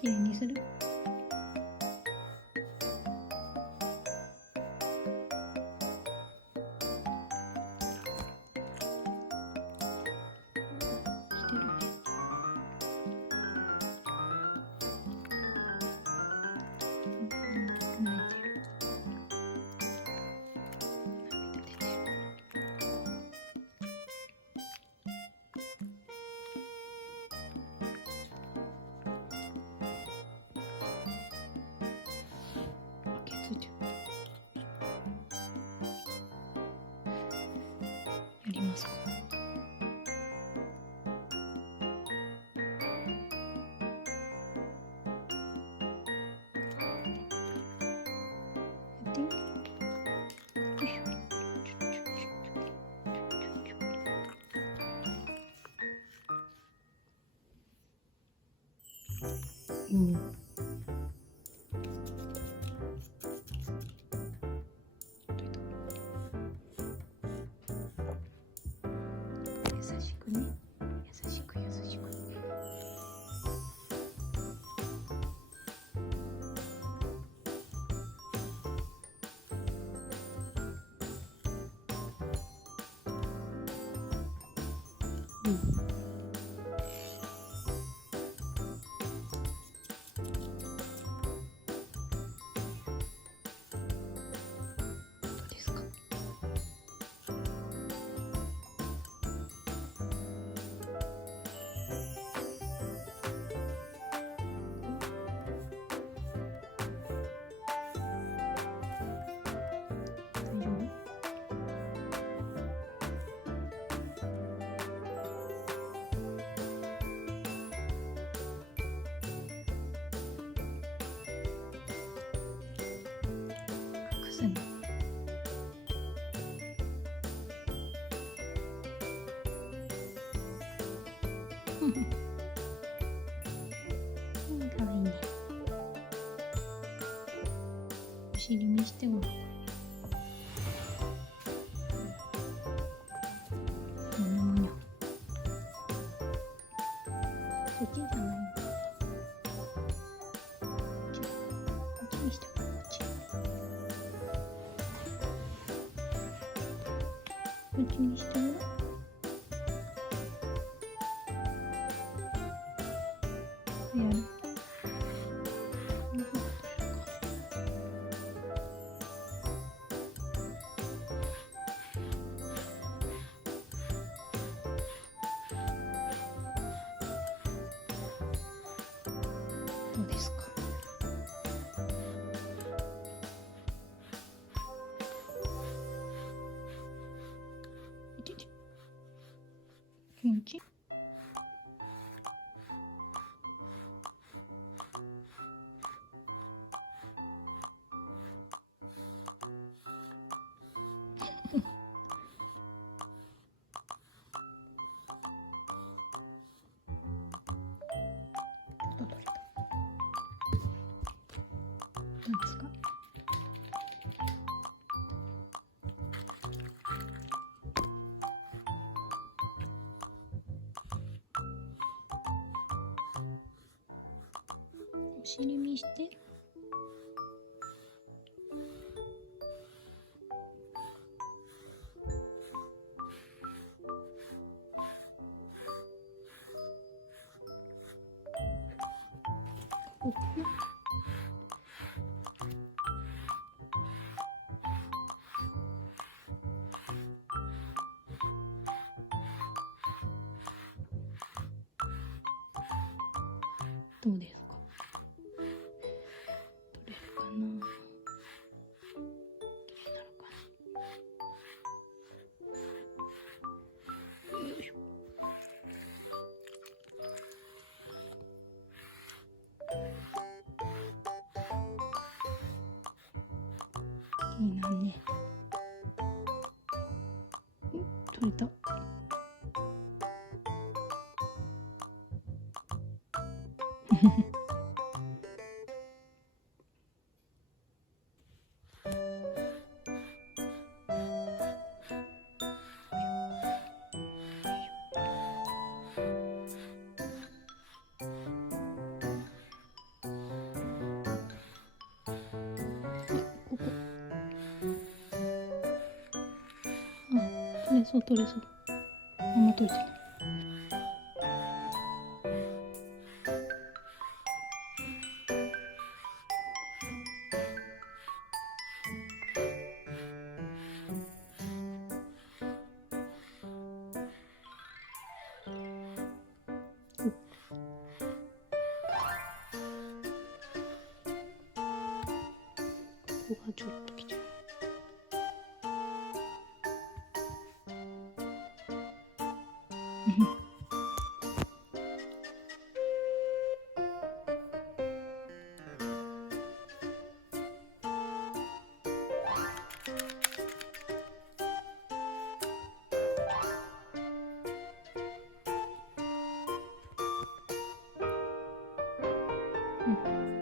きれいにする。してるね。泣いてる。涙出てる。ついてる。やりますか。やっていい？よいしょ。うん。優しくね。優しく優しく。うん。どうですか。大丈夫？隠すの。うん、かわいいね。お尻見してごらん。むにゃむにゃ。こっちじゃないの。こっちにしてごらん。こっち。こっちにしてごらん。やる。どうですか。いてて。気持ちいい。どれだ。どうですか。お尻見して。ここ。どうですか。取れるかな。気になるかな。よいしょ。取れた。ここ。あ、取れそう取れそう。あんま取れてない。ここがちょっときてる。うん。